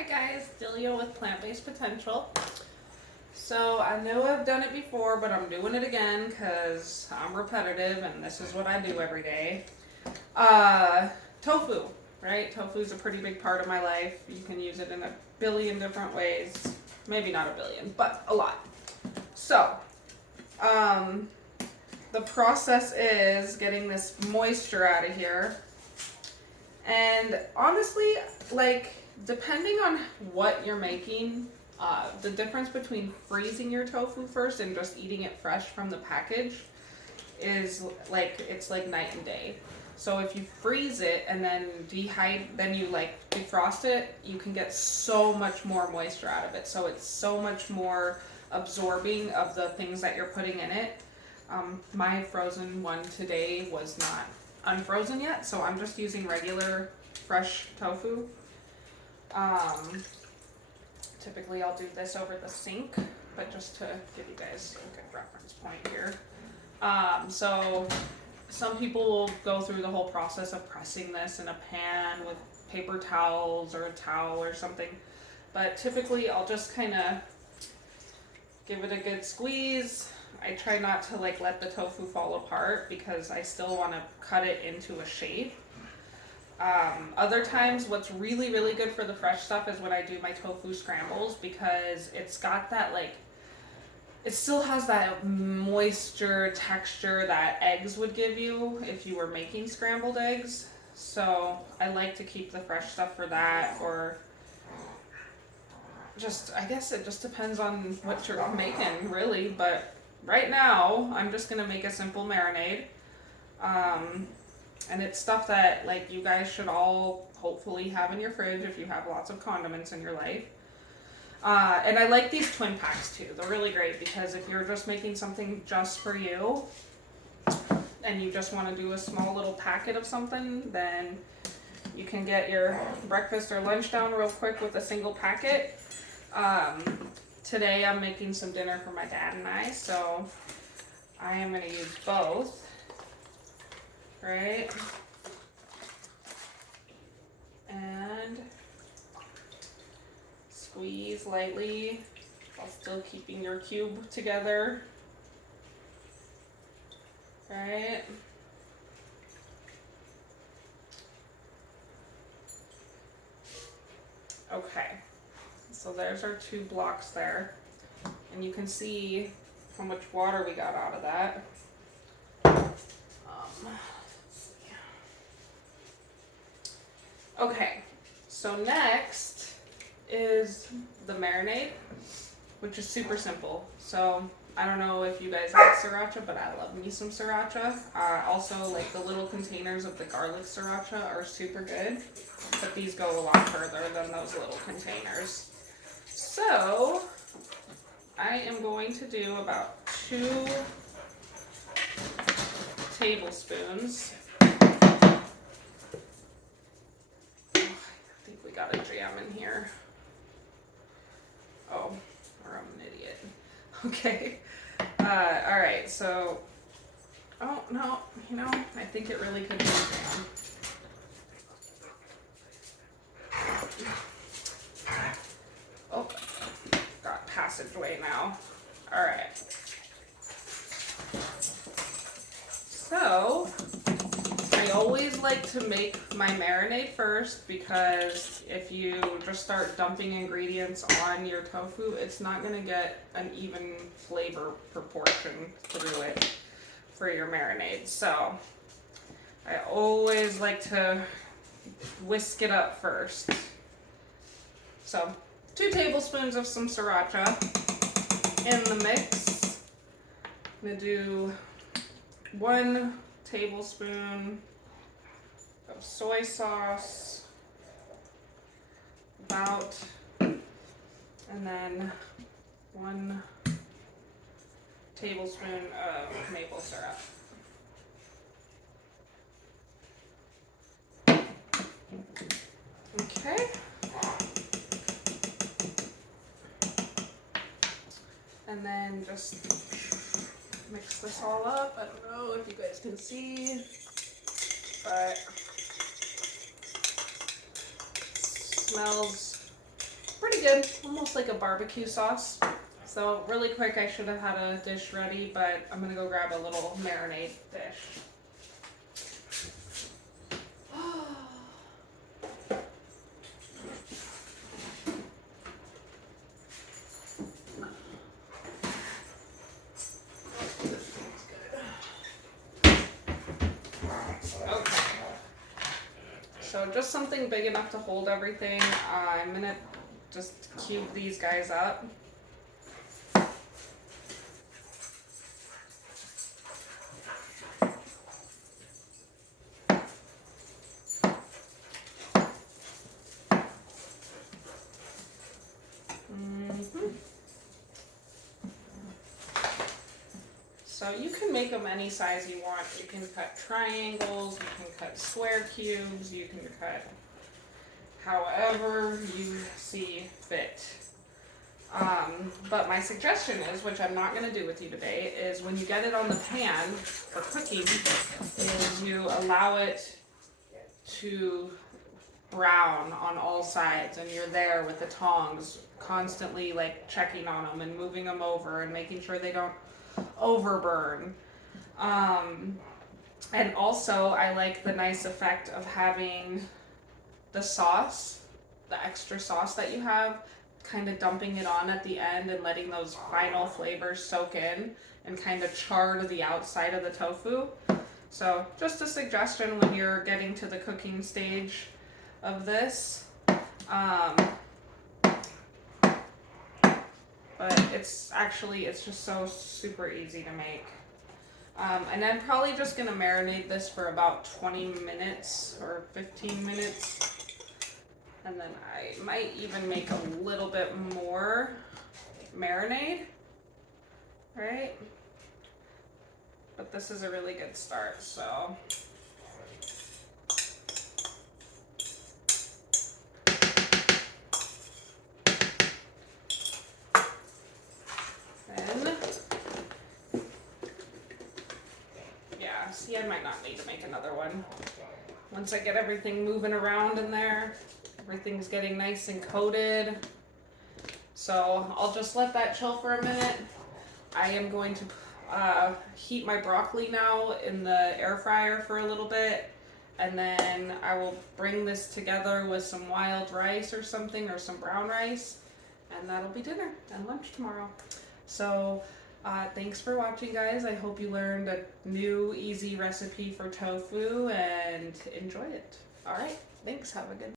Hi guys, Delia with Plant-Based Potential. So I know I've done it before, but I'm doing it again because I'm repetitive and this is what I do every day. Tofu, right? Tofu is a pretty big part of my life. You can use it in a billion different ways. Maybe not a billion, but a lot. So, the process is getting this moisture out of here. And honestly, like, depending on what you're making, the difference between freezing your tofu first and just eating it fresh from the package is like, it's like night and day. So if you freeze it and then then you like defrost it, you can get so much more moisture out of it. So it's so much more absorbing of the things that you're putting in it. My frozen one today was not unfrozen yet, so I'm just using regular fresh tofu. Typically I'll do this over the sink, but just to give you guys a good reference point here. So some people will go through the whole process of pressing this in a pan with paper towels or a towel or something, but typically I'll just kind of give it a good squeeze. I try not to like let the tofu fall apart because I still want to cut it into a shape. Other times what's really, really good for the fresh stuff is when I do my tofu scrambles, because it's got that like, it still has that moisture texture that eggs would give you if you were making scrambled eggs. So I like to keep the fresh stuff for that, or just, I guess it just depends on what you're making really, but right now I'm just gonna make a simple marinade. And it's stuff that like you guys should all hopefully have in your fridge if you have lots of condiments in your life. And I like these twin packs too. They're really great because if you're just making something just for you and you just want to do a small little packet of something, then you can get your breakfast or lunch down real quick with a single packet. Today I'm making some dinner for my dad and I, so I am going to use both. Right? And squeeze lightly while still keeping your cube together. Right? Okay. So there's our 2 blocks there. And you can see how much water we got out of that. Okay, so next is the marinade, which is super simple. So I don't know if you guys like sriracha, but I love me some sriracha. Also, like the little containers of the garlic sriracha are super good, but these go a lot further than those little containers. So I am going to do about 2 tablespoons. We got a jam in here. Oh, or I'm an idiot. Okay. Alright, so, oh no, you know, I think it really could be a jam. Oh, got passageway now. Alright. So, I always like to make my marinade first, because if you just start dumping ingredients on your tofu, it's not going to get an even flavor proportion through it for your marinade. So I always like to whisk it up first. So 2 tablespoons of some sriracha in the mix. I'm going to do 1 tablespoon of soy sauce, and then 1 tablespoon of maple syrup. Okay. And then just mix this all up. I don't know if you guys can see, but smells pretty good, almost like a barbecue sauce. So really quick, I should have had a dish ready, but I'm gonna go grab a little marinade dish. Okay. So just something big enough to hold everything. I'm gonna just cube these guys up. So you can make them any size you want. You can cut triangles, you can cut square cubes, you can cut however you see fit. But my suggestion is, which I'm not going to do with you today, is when you get it on the pan for cooking, is you allow it to brown on all sides, and you're there with the tongs constantly like checking on them and moving them over and making sure they don't overburn. And also I like the nice effect of having the sauce, the extra sauce that you have, kind of dumping it on at the end and letting those final flavors soak in and kind of char the outside of the tofu. So just a suggestion when you're getting to the cooking stage of this. But it's just so super easy to make. And I'm probably just gonna marinate this for about 20 minutes or 15 minutes. And then I might even make a little bit more marinade, right? But this is a really good start, so. Then, yeah, see, I might not need to make another one. Once I get everything moving around in there, everything's getting nice and coated. So I'll just let that chill for a minute. I am going to heat my broccoli now in the air fryer for a little bit, and then I will bring this together with some wild rice or something, or some brown rice, and that'll be dinner and lunch tomorrow. So thanks for watching, guys. I hope you learned a new easy recipe for tofu and enjoy it. All right, thanks. Have a good